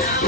Thank you.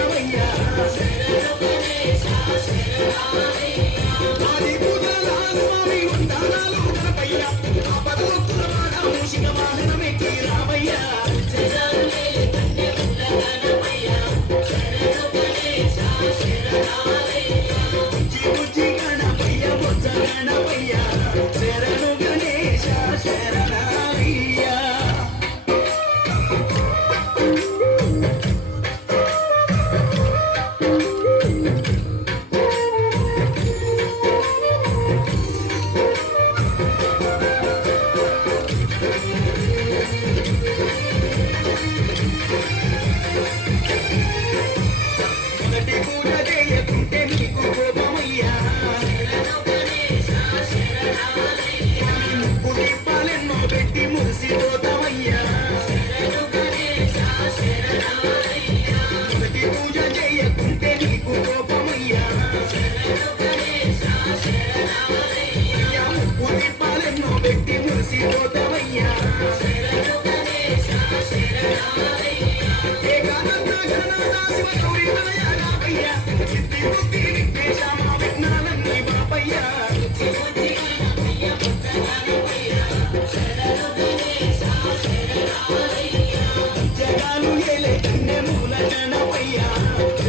ముట్టలెన్నో పెట్టి మురిసిపోతామయ్యా మొదటి పూజ చేయకుంటే నీకు కోపమయ్యా ముక్కు తిప్పాలెన్నో పెట్టి మురిసిపోతామయ్యా Yeah. Maria.